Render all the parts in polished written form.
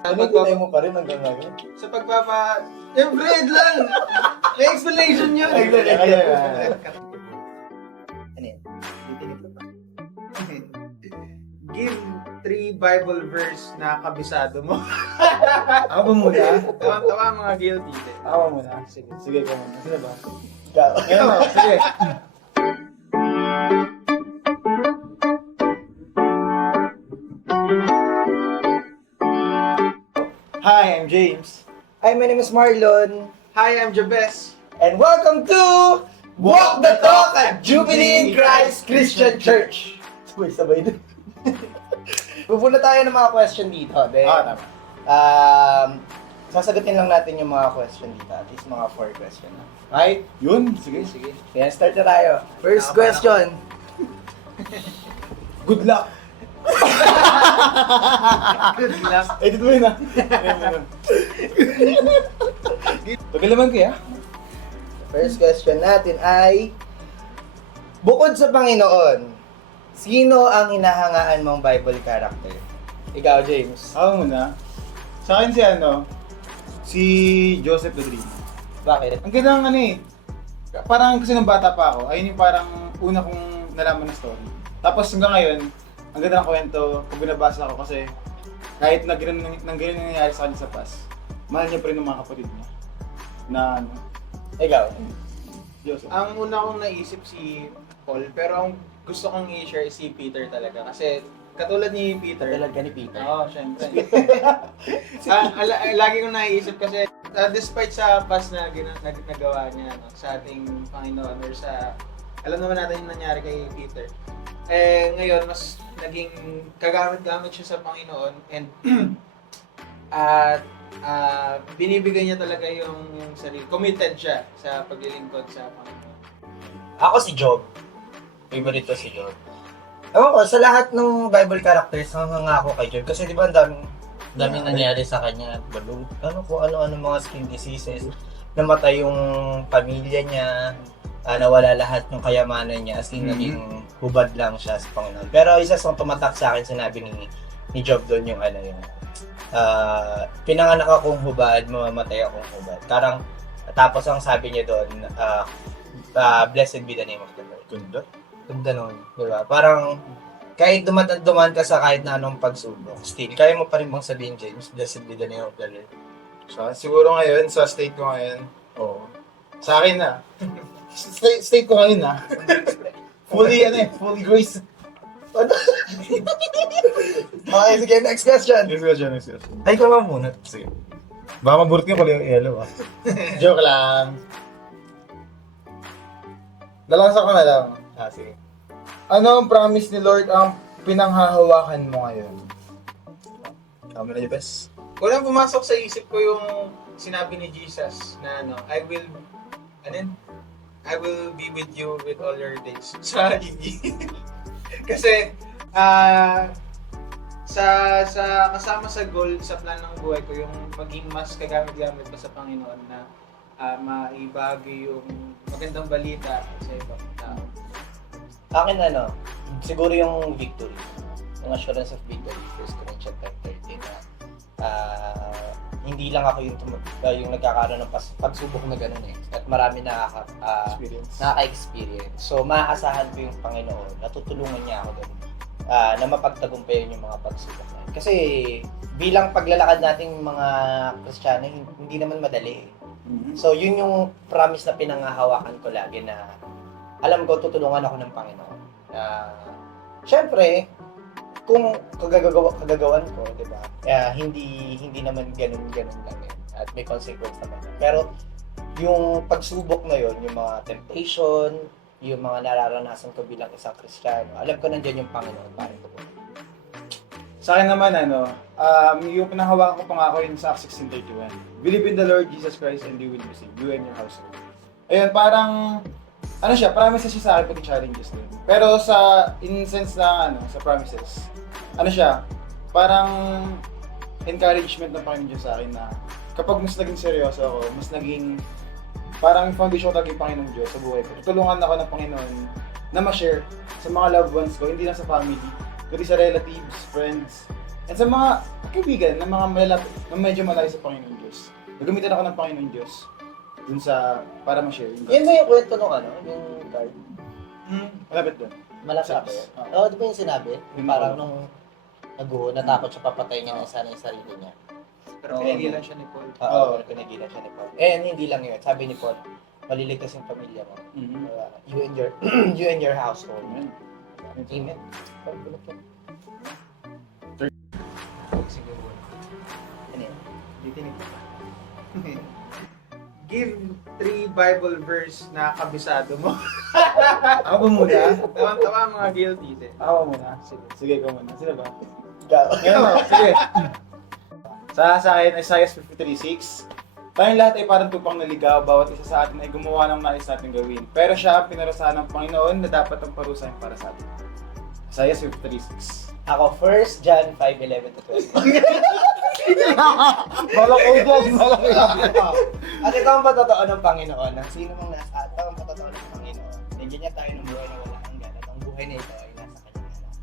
Tinay mo pa rin hanggang ngayon. Sa pagpapa... Yung bread lang! May explanation yun! Ano yan? Give 3 Bible verse na kabisado mo. Ako ba muna? Tawa mga guilty. Ako muna. Sige ka muna. Sino ba? Ayun mo, sige. Hi, I'm James. Hi, my name is Marlon. Hi, I'm Jabez. And welcome to Walk the Talk at Jubilee in Christ Christian Church. Sabay din. Pupunta tayo ng mga question dito. Then, Tama. sasagutin lang natin yung mga question dito. At least mga 4 question na. Right? Yun, sige. Kaya start na tayo. First question. Good luck. Good luck. Edit mo yun ah. Pagkalaman kaya? First question natin ay, bukod sa Panginoon, sino ang hinahangaan mong Bible character? Ikaw, James. Ako muna. Sa akin si Joseph Rodriguez. Bakit? Ang ganda ng parang kasi nung bata pa ako, ayun yung parang una kong nalaman na story. Tapos hanggang ngayon, ang ganda ng kwento, kung binabasa ko kasi kahit na ganun nangyayari sa kanya sa past, mahal niya pa rin ng mga kapatid niya. Na Ikaw. Joseph. Ang una kong naisip si Paul, pero ang gusto kong i-share si Peter talaga. Kasi katulad ni Peter. Talaga ni Peter. Oo, syempre. Lagi kong naiisip kasi despite sa past na nagawa niya sa ating Panginoon or sa alam naman natin yung nangyari kay Peter. Ngayon mas naging kagamit-gamit siya sa Panginoon and at binibigay niya talaga yung sarili. Committed siya sa paglilingkod sa Panginoon. Ako si Job. Favorite ko si Job. Ewan ko, sa lahat ng Bible characters, hanggang ako kay Job. Kasi di ba ang daming nangyari sa kanya. Balong, kung ano-ano mga skin diseases. Namatay yung pamilya niya. Nawala lahat ng kayamanan niya. As in, naging hubad lang siya sa Panginoon. Pero isa sa tumatak sa akin, sinabi ni Job doon yung pinanganak akong hubad, mamamatay akong hubad. Parang, tapos ang sabi niya doon, blessed be the name of the Lord. Ganda nun, diba? Parang, kahit duman ka sa kahit na anong pagsubok, still, kaya mo pa rin bang sabihin, James, blessed be the name of the Lord. So, siguro ngayon, sa state ko ngayon, sa akin na. State ko ngayon na. Fully grace. Okay, sige, next question. Next question. Ay, ka ba muna? Sige. Baka maburot yung kulay yung yellow Joke lang. Lalasa ko na lang. Sige. Ano ang promise ni Lord ang pinanghahawakan mo ngayon? Kami na yung best. Unang pumasok sa isip ko yung sinabi ni Jesus na I will be with you with all your days. Sa Iggy. Kasi sa kasama sa goal, sa plan ng buhay ko, yung maging mas kagamit-gamit pa sa Panginoon na maibahagi yung magandang balita sa ibang tao. Akin siguro yung victory. Yung assurance of victory. 1 Corinthians 5:13 na hindi lang ako yung nagkakaroon ng pagsubok na gano'n At marami nakaka-experience. So, maaasahan ko yung Panginoon. Natutulungan niya ako doon na mapagtagumpayan yung mga pagsubok na yun. Kasi bilang paglalakad nating mga Kristiyano, hindi naman madali So, yun yung promise na pinangahawakan ko lagi na alam ko tutulungan ako ng Panginoon. Siyempre, kung kagagawan ko, di ba? Hindi naman ganun lang yun. At may consequence naman. Pero yung pagsubok na yun, yung mga temptation, yung mga nararanasan ko bilang isang Kristiyano, alam ko nandiyan yung Panginoon para ito. Sa akin naman, yung pinahawakan ko pangako yun sa Acts 16:31. Believe in the Lord Jesus Christ and you will be saved, you and your household. Ayun, parang, promise siya sa akin pati challenges din. Pero in sense na, sa promises, parang encouragement ng Panginoon Diyos sa akin na kapag mas naging seryoso ako, mas naging, parang foundation ko talaga yung Panginoon Diyos sa buhay ko. Tutulungan ako ng Panginoon na ma-share sa mga loved ones ko, hindi lang sa family, kundi sa relatives, friends, At sa mga kaibigan na mga malalapit, na medyo malayo sa Panginoon Diyos, nagamitan ako ng Panginoon Diyos dun sa, para ma-share yung Yun ba yung kwento nung ano, yung card? Malapit doon. Malapit Sa- ba yun? Oo. Oo, di ba yung sinabi? Yung Parang ano. nung natakot siya papatay niya na sana yung sarili niya. Pero pinigilan siya ni Paul. Oo, Oo. pinagilan siya ni Paul. And hindi lang yun. Sabi ni Paul, maliligtas yung pamilya mo. You and your you and your household. Amen. Amen. Pagbulat ka. Siguro. Ano yun? Ditinig ko pa. Give 3 Bible verse na kabisado mo. Ako ba muna? Tama mga guilty. Ako muna. Sige, ikaw muna. Sino ba? Ikaw. Ngayon mo, sige. Sa akin, Isaiah 53:6. Tayong lahat ay parang tupang naligaw, bawat isa sa atin ay gumawa ng nais natin gawin. Pero siya ang pinarusahan ng Panginoon na dapat ang parusahan para sa atin. Isaiah 53:6. Ako, 1 John 5:11 to 12. Malak ko dyan, malak ko dyan. At ito ang patotoo ng Panginoon. Ang sino mang nasa ito ang patotoo ng Panginoon. Bigyan niya tayo ng buhay na walang hanggan. At ang buhay na ito ay nasa kanyang anak.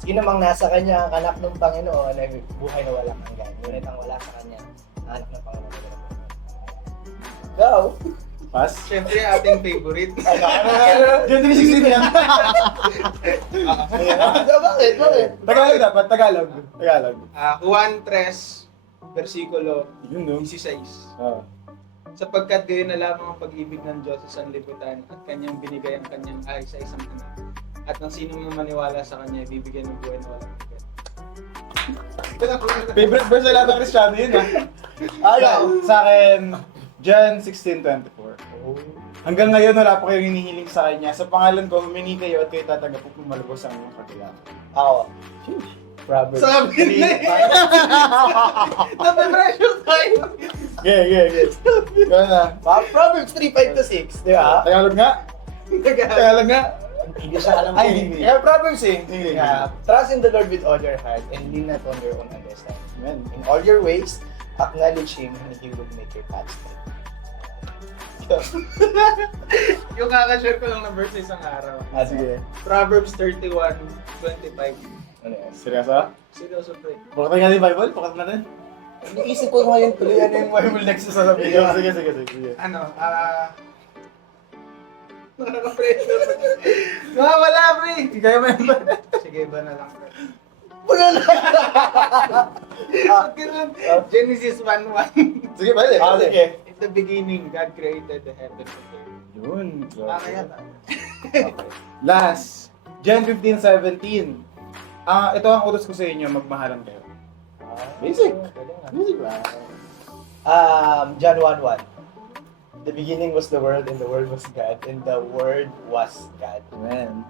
Sino mang nasa kanya ang anak ng Panginoon ay buhay na walang hanggan. Ngunit ang wala sa kanya, ang anak ng Panginoon ay walang hanggan. Go! Pass? Siyempre, ating favorite. John 3:16 yan. Bakit? Bakit? Tagalog dapat, Tagalog. Juan 3, versikulo Yun no. 16. Oo. Sapagkat gayon na lamang ang pag-ibig ng Diyos sa sanlibutan at kanyang binigay ang kanyang ay sa isang anak. At ng sino mang maniwala sa kanya, bibigyan ng buhay na walang hanggan. Favorite verse na lahat ng Kristiyano yun ha. Ano? Sa akin, John 16:24. Hanggang ngayon wala pa kayong hinihiling sa kanya. Sa pangalan ko, humingi kayo at kayo tatanggap kung malubos ang inyong katilakan. Ako. Proverbs. Sabi na Nape-pressure tayo. Yeah. Gawin na. Proverbs 3:5 to 6, di ba? Tagalog nga. Tagalog nga. Hindi siya alam Ay, kung hindi. Kaya Proverbs eh. Hindi. Yeah. Trust in the Lord with all your heart and lean not on your own understanding. Amen. In all your ways, acknowledge Him and He will make your path straight. Yung kakashare ko lang ng verse isang araw. Sige. Proverbs 31:25. Ano yan? Seryoso? Seryoso pre. Bukat natin yung Bible? Bukat natin? Iniisip ko ngayon tuloy ano yung Bible next sa sasabihin. Sige. Ano, nakaka-pressure. Wala pre. Kaya mo yan ba? Sige, iba na lang pre. Wala na! Ganun. Genesis 1:1. Sige, pwede. Sige. In the beginning, God created the heaven and earth. Yun. Kaya Last. John 15:17. Ito ang utos ko sa inyo, magmahalan kayo. Basic. Basic ba? John 1:1. The beginning was the Word, and the Word was God, and the Word was God. Amen.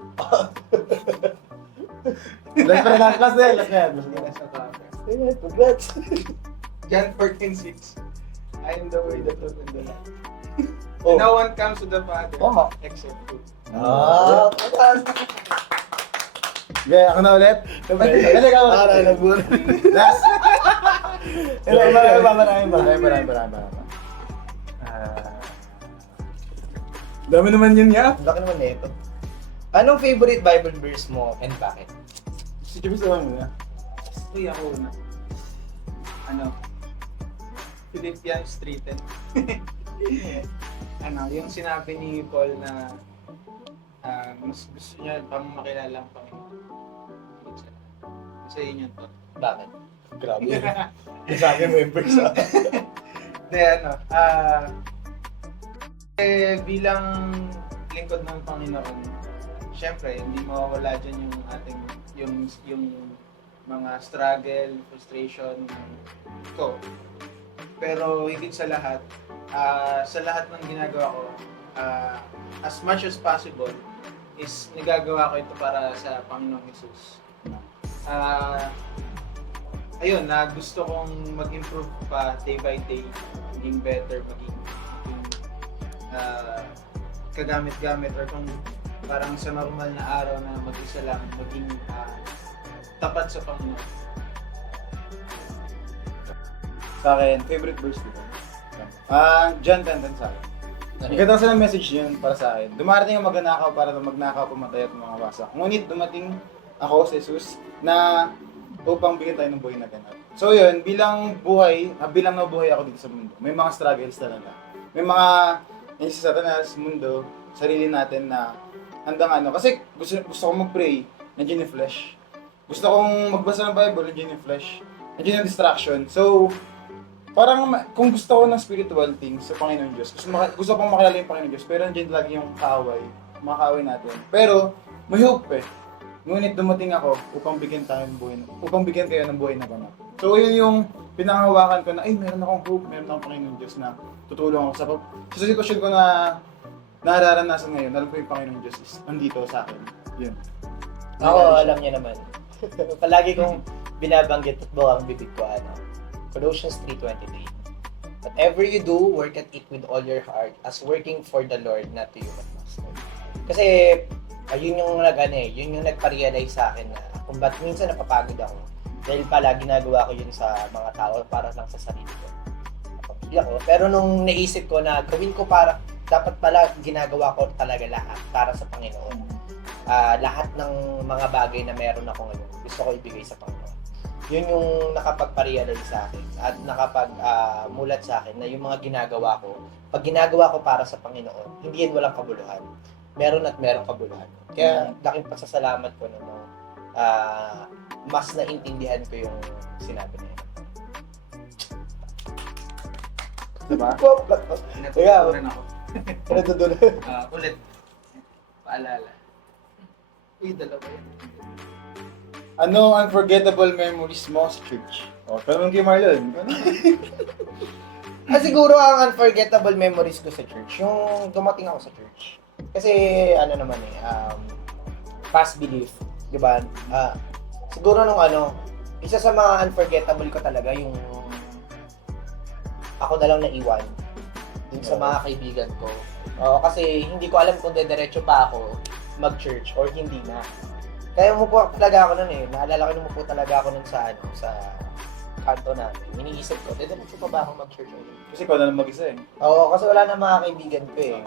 Last na yan. sa topic. Congrats! John 14:6. I am the way, the truth, and the life. Oh. No one comes to the Father Tama. except through. Congrats! Okay, ako na ulit. Hindi ka ulit. Last. Marami. Dami naman yun nga. Laki naman na ito. Anong favorite Bible verse mo and bakit? Sige, gusto mo muna. Uy, ako na. Ano? Philippians 3:10. Ano, yung sinabi ni Paul na mas gusto niya pang makilala ang Panginoon. Kasi yun yun to. Bakit? Grabe. Sa akin mo yung verse ah. Hindi, bilang lingkod ng Panginoon, syempre, hindi mawawala dyan yung ating, yung mga struggle, frustration ko. Pero higit sa lahat ng ginagawa ko, as much as possible, is nagagawa ko ito para sa Panginoong Jesus. Ayun, na gusto kong mag-improve pa day by day, maging better, maging kagamit-gamit, or kung parang sa normal na araw na mag-isa lang, maging tapat sa Panginoon. Sa akin, favorite verse dito. John 10:10 sa akin. Maganda kasi ng message yun para sa akin. Dumarating ang magnanakaw para magnakaw, pumatay at mga wasak. Ngunit dumating ako sa Jesus na upang bigyan tayo ng buhay na ganap. So yun, bilang nabuhay ako dito sa mundo, may mga struggles talaga. May mga sa Satanas, mundo, sarili natin na handang kasi gusto kong mag-pray, nandiyan yung flesh. Gusto kong magbasa ng Bible, nandiyan yung flesh. Nandiyan yung distraction. So, parang kung gusto ko ng spiritual things sa Panginoon Diyos, gusto kong makilala yung Panginoon Diyos, pero nandiyan lagi yung mga kaaway natin. Pero, may hope eh. Ngunit dumating ako upang bigyan kayo ng buhay na ganap. So, yun yung pinangahawakan ko na, meron akong hope, meron akong Panginoon Diyos na tutulong ako sa sitwasyon ko na nararanasan ngayon. Alam ko yung Panginoon Diyos is nandito sa akin. Yun. Ako, alam niya naman. Palagi kong binabanggit at buwang bibig ko, Colossians 3:23. Whatever you do, work at it with all your heart as working for the Lord, not to human master. Kasi, yun yung yun yung nagpa-realize sa akin na kung ba't minsan napapagod ako. Dahil pala ginagawa ko yun sa mga tao para lang sa sarili ko. Napapili ako. Pero nung naisip ko na gawin ko dapat pala ginagawa ko talaga lahat para sa Panginoon. Lahat ng mga bagay na meron ako ngayon, gusto ko ibigay sa Panginoon. Yun yung nakapagpa-realize sa akin at nakapag-mulat sa akin na yung mga ginagawa ko, pag ginagawa ko para sa Panginoon, hindi yan walang kabuluhan. Meron at merong kabuluhan. Kaya laking pasasalamat ko na mas naintindihan ko yung sinabi niya. Diba? Natutunan ako. Natutunan. Ulit. Paalala. Uy, dalawa yan. Ano unforgettable memories mo sa church? Tanong kay Marlon. Siguro ang unforgettable memories ko sa church, yung dumating ako sa church. Kasi past belief, di ba? Siguro nung isa sa mga unforgettable ko talaga yung ako na lang naiwan dun sa mga kaibigan ko. Kasi hindi ko alam kung dediretso pa ako mag-church or hindi na. Kaya umupo talaga ako nun Naalala ko umupo talaga ako nun sa kanto namin. Iniisip ko, dediretso pa ba ako mag-church or hindi? Kasi ikaw na lang mag-isa eh. Oo, kasi wala na mga kaibigan ko eh.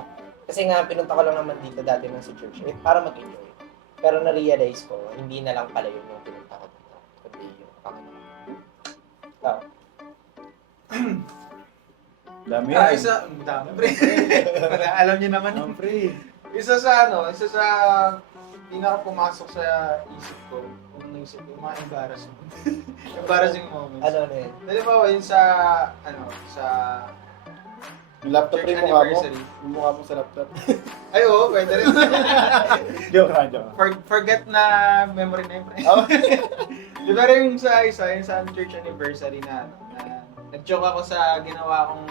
Kasi nga, pinunta ko lang naman dito dati ng sa church para mag-enjoy. Pero na-realize ko, hindi na lang pala yun yung pinunta ko dito. Kundi yung Panginoon. Dami yan. Dami, pre. Alam niyo naman yun. Pre. Isa sa pinaka pumasok sa isip ko, yung mga embarrassing moments. Ano na yun? Halimbawa yun sa Yung laptop church rin mukha mo. anniversary. Yung mukha mo sa laptop. Ay, oo, pwede rin. Joke lang. Forget na memory na yun. Di ba rin yung sa church anniversary na nag-joke ako sa ginawa kong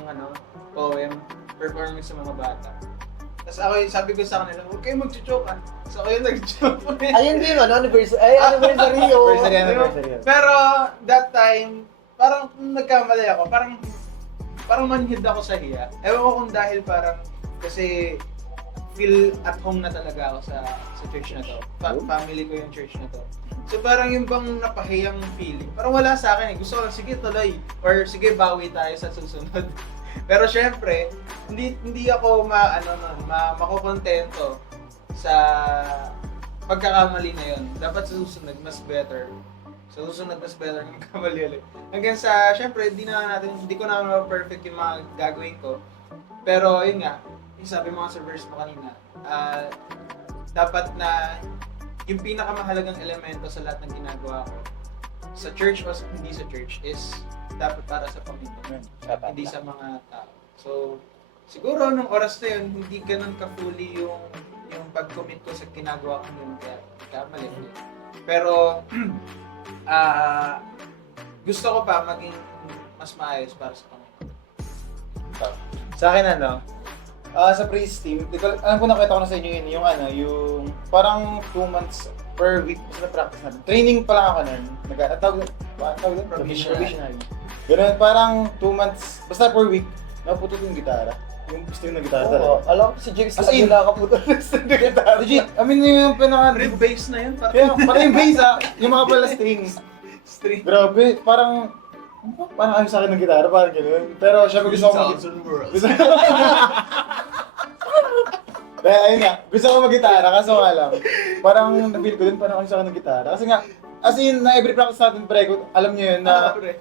poem, performance sa mga bata. Tapos sabi ko sa kanila, huwag kayo mag-joke So ako yung nag-joke. Ayun din anniversary. Anniversary yun. Anniversary. Pero that time, parang nagkamali ako. Parang manhid ako sa hiya. Ewan ko kung dahil kasi feel at home na talaga ako sa church na to. Family ko yung church na to. So parang yung bang napahiyang feeling, parang wala sa akin Gusto ko lang, sige tuloy. Or sige, bawi tayo sa susunod. Pero syempre, hindi ako makukontento sa pagkakamali na yun. Dapat sa susunod, mas better. Sa susunod, mas better ng kamali ulit. Hanggang sa, syempre, hindi ko na perfect yung mga gagawin ko. Pero, yun nga, yung sabi mo sa verse mo kanina, dapat na yung pinakamahalagang elemento sa lahat ng ginagawa ko, sa church o hindi sa church, is dapat para sa Panginoon. Hindi sa mga tao. So, siguro, nung oras na yun, hindi ganun ka-fully yung pag-commit ko sa ginagawa ko yun, kaya mali. Pero, gusto ko pa maging mas maayos para sa Panginoon. Sa akin sa praise team, alam ko nakita ko na sa inyo yun, yung parang 2 months per week na practice natin. Training pa lang ako nun. Tawag provisionary. Ganun, parang 2 months, basta per week, naputot yung gitara. Yung gusto yung gitara talaga. Alam ko si James As in, nakaputo ng gitara. Legit, yung pinaka... Rib bass na yun. Pati yung bass yung mga pala strings. Grabe, parang ayos sa akin ng gitara, parang gano'n. Pero syempre gusto ko Kaya ayun nga, gusto ko mag-gitara, kaso nga lang, parang na-feel ko din parang ayos sa akin ng gitara. Kasi nga, as in, na every practice natin, pre, alam niyo yun na, Pre.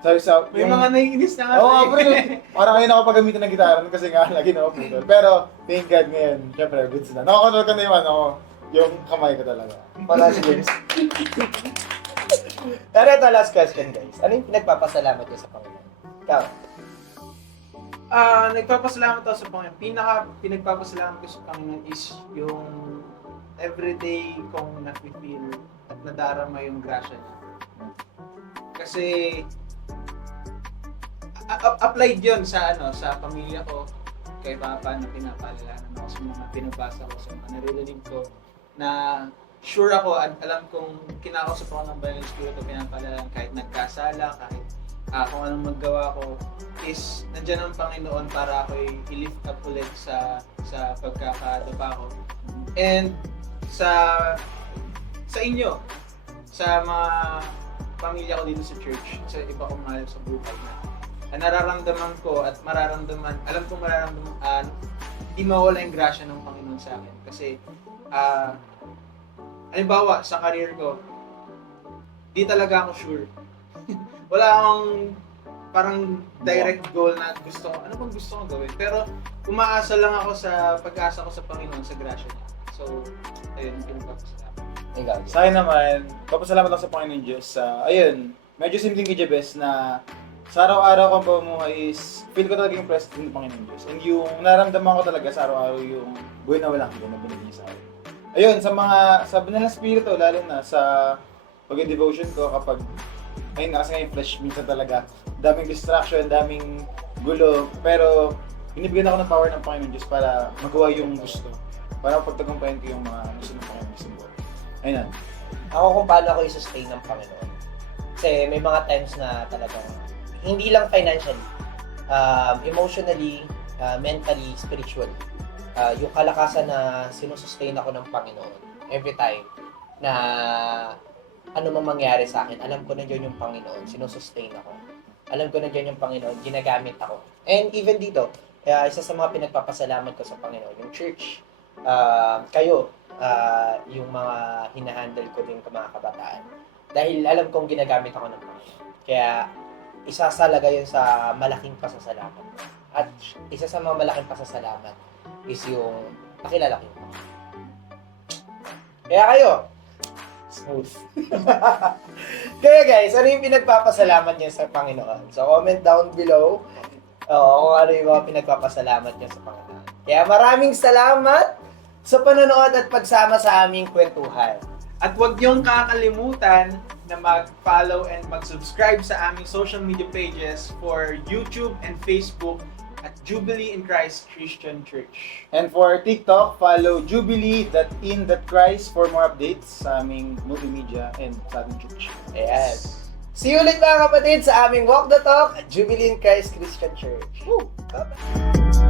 sabi sa, May mga naiinis na nga. Oo, pre. Parang ngayon ako paggamitan ng gitara nun kasi nga lagi na ako putol. Pero, thank God ngayon, syempre, goods na. Nakakontrol ko na yung yung kamay ko talaga. Para si James. Pero ito, last question, guys. Ano yung pinagpapasalamat niyo sa Panginoon? Ikaw? Nagpapasalamat ako sa Panginoon. Pinagpapasalamat ko sa Panginoon is yung everyday kong nafe-feel at nadarama yung grasya niya. Kasi applied yun sa sa pamilya ko, kay Papa na pinapaalalanan ako sa mga pinabasa ko, sa mga naririnig ko, na sure ako at alam kong kinakausap ako ng Banal na Espiritu, pinapaalalanan kahit nagkasala, kahit kung anong maggawa ko, is nandiyan ang Panginoon para ako i-lift up ulit sa pagkakadapa ko. And sa inyo, sa mga pamilya ko dito sa church, sa iba kong mahal sa buhay na nararamdaman ko at alam kong mararamdaman, hindi mawala yung grasya ng Panginoon sa akin. Kasi, halimbawa, sa career ko, di talaga ako sure. Wala akong parang direct goal na gusto ko, ano bang gusto kong gawin? Pero umaasa lang ako sa pag-asa ko sa Panginoon, sa grasya niya. So, ayun, pinagpapasalamat. Ikaw. Sa akin naman, papasalamat ako sa Panginoon Diyos sa, ayun, medyo simpleng kay Jabez na sa araw-araw kong pamumuhay is, feel ko talaga yung presence ng Panginoon Diyos. And yung naramdaman ko talaga sa araw-araw yung buhay na walang hanggan na binigay niya sa akin. Ayun, sa Banal na Espiritu, lalo na sa pag-devotion ko kapag, ayun, kasi nga yung flesh minsan talaga, daming distraction, daming gulo, pero binibigyan ako ng power ng Panginoon Diyos para magawa yung gusto. Para pagtagumpayan ko yung mga gusto ng Panginoon sa buhay. Ayun. Ako kung paano ako i-sustain ng Panginoon. Kasi may mga times na talagang hindi lang financially, emotionally, mentally, spiritually. Yung kalakasan na sinusustain ako ng Panginoon every time na ano mang mangyari sa akin, alam ko na dyan yung Panginoon, sinusustain ako. Alam ko na dyan yung Panginoon, ginagamit ako. And even dito, isa sa mga pinagpapasalamat ko sa Panginoon, yung church, kayo, yung mga hinahandle ko din mga kabataan. Dahil alam kong ginagamit ako ng Panginoon. Kaya, isasalaga yun sa malaking pasasalamat. At isa sa mga malaking pasasalamat is yung nakilala ko yung Panginoon. Kaya kayo, smooth. Kaya guys, ano yung pinagpapasalamat niyo sa Panginoon? So, comment down below kung ano yung mga pinagpapasalamat niyo sa Panginoon. Kaya maraming salamat sa panonood at pagsama sa aming kwentuhan. At huwag niyong kakalimutan na mag-follow and mag-subscribe sa aming social media pages for YouTube and Facebook at Jubilee in Christ Christian Church. And for TikTok, follow jubilee.in.christ for more updates sa aming multimedia and sa ating church. Ayan. See you ulit mga kapatid sa aming Walk the Talk at Jubilee in Christ Christian Church. Woo! Bye-bye!